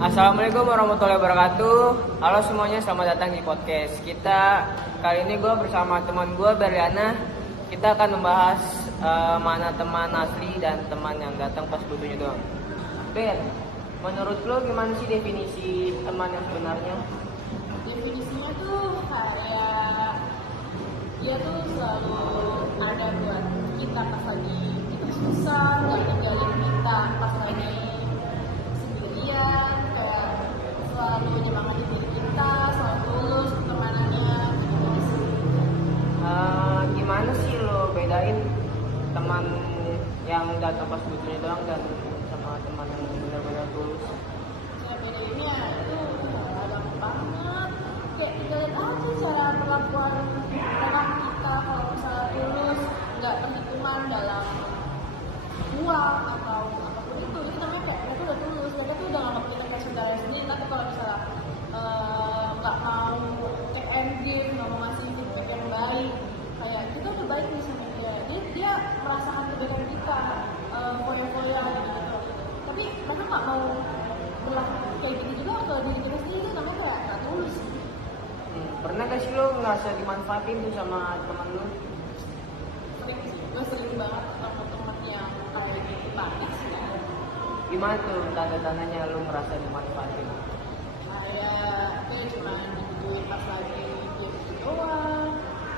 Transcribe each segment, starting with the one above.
Assalamualaikum warahmatullahi wabarakatuh. Halo semuanya, selamat datang di podcast kita. Kali ini gue bersama teman gue Berliana. Kita akan membahas mana teman asli dan teman yang datang pas butuhnya doang. Ben, menurut lo gimana sih definisi teman yang sebenarnya? Definisinya tuh kayak dia tuh selalu ada buat kita pas lagi kita susah, nggak ninggalin kita pas lagi sendirian, kayak selalu nyemangatin diri kita, selalu tulus pertemanannya gitu sih. Gimana sih lo bedain teman yang datang pas butuhnya doang dan sama teman yang benar-benar tulus? Cara bedainnya itu gampang banget, kayak kita lihat aja cara perlakuan orang kita kalau misalnya tulus, nggak perhitungan dalam uang atau apapun itu namanya kayak mereka udah tulus, mereka tuh udah nganggap kita kayak saudara sendiri. Tapi kalau misalnya nggak mau cek end game, nggak mau ngasih feedback yang baik, kayak kita udah baik nih sama dia merasakan kebaikan kita, foya-foya gitu, tapi mereka nggak mau berlaku kayak gitu juga ke diri kita sendiri, itu namanya kayak nggak tulus. Pernah gak sih lo ngerasa dimanfaatin tuh sama teman lo? Sering sih, gue sering banget ketemu temen yang kayak gitu, panik sih ya. Gimana tuh tanda-tandanya lo merasa dimanfaatin? Kayak dia cuma dibutuhin pas lagi dia butuh doang,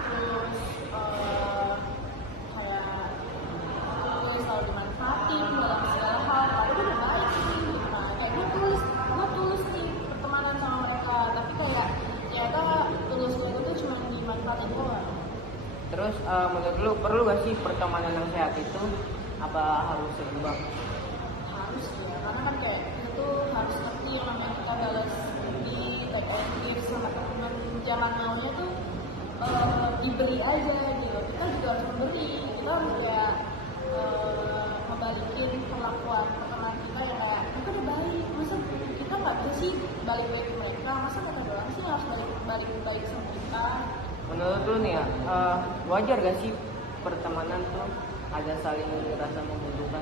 terus kayak gue selalu dimanfaatin dalam segala hal, padahal gue udah baik sih. Nah, kayak gue tulus nih pertemanan sama mereka, tapi kayak ternyata tulus mereka tuh cuma dimanfaatin doang. Terus menurut lo perlu gak sih pertemanan yang sehat itu? Apa harus seimbang? Harus ya, karena kan kayak kita tuh harus ngerti yang namanya kita balas budi, take and give sama teman. Jangan maunya tuh diberi aja gitu, kita juga harus memberi. Kita harus kayak ngebalikin perlakuan teman kita yang kayak mereka udah baik, masa kita nggak bisa sih balik-balik ke mereka, masa mereka doang sih harus balik sama kita. Menurut lo nih ya, wajar gak sih pertemanan tuh ada saling rasa membutuhkan?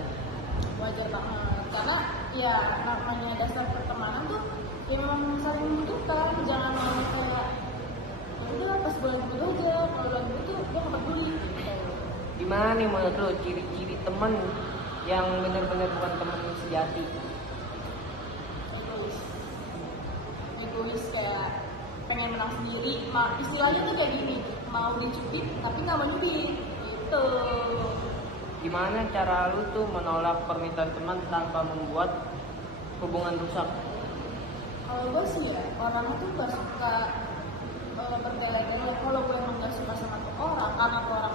Wajar banget, karena ya namanya dasar pertemanan tuh ya memang saling membutuhkan. Jangan mau kayak ya udah pas gue lagi butuh aja, kalau lagi butuh gue nggak peduli gitu. Gimana nih menurut lo ciri-ciri teman yang benar-benar bukan teman sejati? Egois kayak pengen menang sendiri, istilahnya tuh kayak gini, mau dicubit tapi nggak mau nyubit gitu. Gimana cara lu tuh menolak permintaan teman tanpa membuat hubungan rusak? Kalau gue sih ya, orang itu gak suka bertele-tele. Kalau gue emang gak suka sama tuh orang, karena tuh orang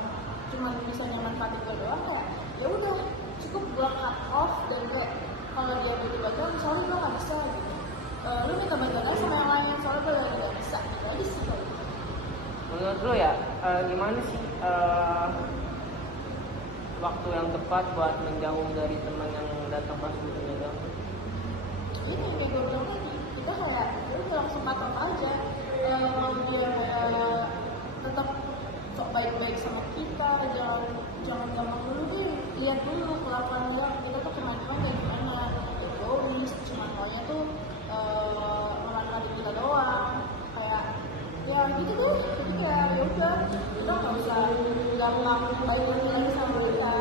cuma bisa manfaatin gue doang, kayak ya udah cukup gue cut off. Dan kayak kalau dia butuh bantuan, sorry gue gak bisa gitu. Lu minta bantuan aja sama yang lain, soalnya gue lagi gak bisa gitu aja sih. Menurut lu ya, gimana sih waktu yang tepat buat menjauh dari teman yang datang pas butuhnya doang? Ini kayak gue bilang tadi, kita kayak ya udah langsung cut off aja. Mau dia kayak tetap sok baik-baik sama kita, jangan gampang dulu deh, lihat dulu kelakuan dia, kita tuh kemana-mana kayak gimana, egois, cuma maunya tuh memanfaatkan kita doang, kayak ya gitu deh. Jadi kayak ya udah kita nggak usah gampang baik lagi sama mereka.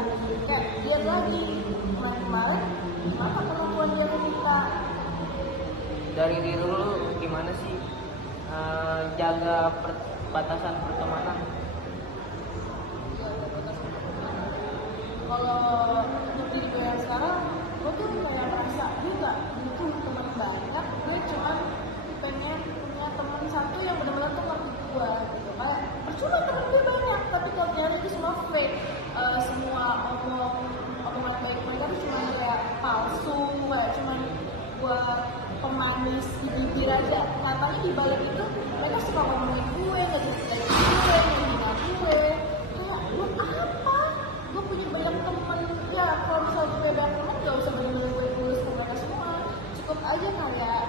Kayak lihat lagi kemarin apa kelakuan dia ke kita. Dari diri lu gimana sih jaga batasan pertemanan? Kalau untuk diri gue yang sekarang, gue tuh kayak merasa gue gak butuh teman banyak, gue cuma pengen punya teman satu yang benar-benar tuh ngerti gue gitu. Kayak percuma temen gue banyak, tapi kalau ternyata itu semua fake, semua omongan baik mereka tuh cuma kayak palsu, kayak cuma buat pemanis di bibir aja. Nyatanya di balik itu mereka suka ngomongin gue, ngejelekin gue, menghina gue. Kayak buat apa? Gue punya banyak teman, ya kalau misalnya gue banyak teman gak usah bener-bener gue tulus ke mereka semua, cukup aja kayak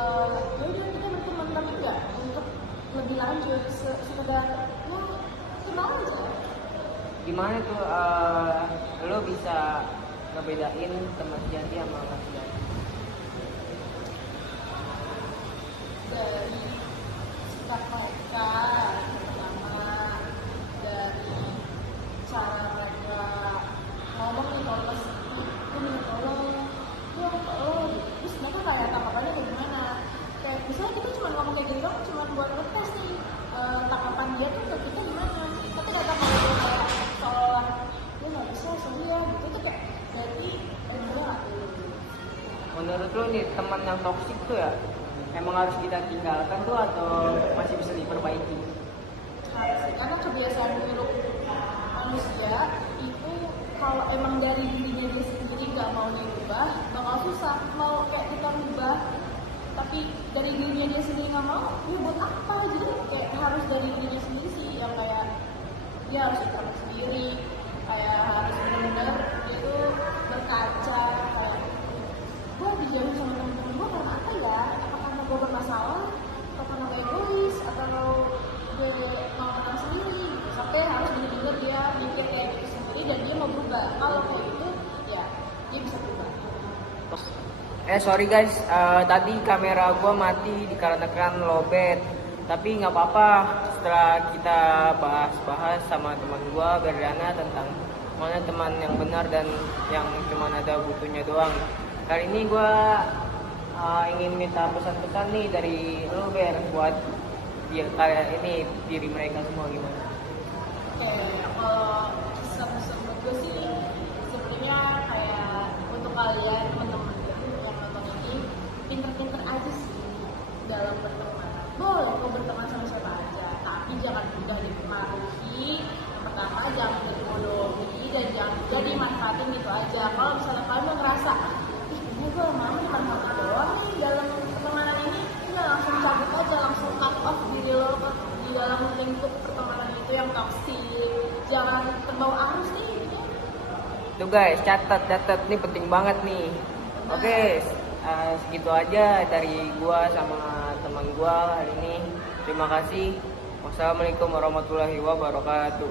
ya udah kita berteman, tapi nggak untuk lebih lanjut, sekedar ya kenal aja. Gimana tuh lo bisa ngebedain teman sejati sama teman sejati? menurut lo nih teman yang toksik tuh ya emang harus kita tinggalkan tuh atau masih bisa diperbaiki? Harus sih, karena kebiasaan buruk manusia itu kalau emang dari dirinya dia sendiri nggak mau dirubah, bakal susah. Mau kayak kita rubah, tapi dari dirinya dia sendiri nggak mau, ya buat apa? Jadi kayak harus dari dirinya sendiri sih, yang kayak dia harus ikhlas sendiri, kayak harus benar-benar dia tuh berkaca, kayak gue dijauhin sama temen-temen gue karena apa ya? Apa karena gue bermasalah? Atau karena gue egois? Atau gue mau tenang sendiri? Sampai harus benar-benar dia mikir kayak gitu sendiri dan dia mau berubah. Kalau kayak gitu, ya dia bisa berubah. Sorry guys, tadi kamera gue mati dikarenakan lowbat. Tapi nggak apa-apa, setelah kita bahas-bahas sama teman gue Berliana tentang mana teman yang benar dan yang cuma ada butuhnya doang. Kali ini gue ingin minta pesan-pesan nih dari lo Ber buat kayak ini diri mereka semua gimana? Oke, kalau pesan-pesan buat gue sih sebenarnya kayak untuk kalian teman-teman yang nonton ini pinter-pinter aja sih dalam berteman. Boleh kok berteman sama siapa aja, tapi jangan mudah dipengaruhi. Pertama, jangan dibodohi dan jangan juga dimanfaatin gitu aja. Kalau misalnya kalian ngerasa ini gue mau dimanfaatin doang nih dalam pertemanan ini, udah langsung cabut aja, langsung cut off diri lo di dalam lingkup pertemanan itu yang toksik. Jangan terbawa arus nih. Tuh guys, catat ini penting banget nih. Oke, segitu aja dari gua sama teman gua hari ini. Terima kasih. Wassalamualaikum warahmatullahi wabarakatuh.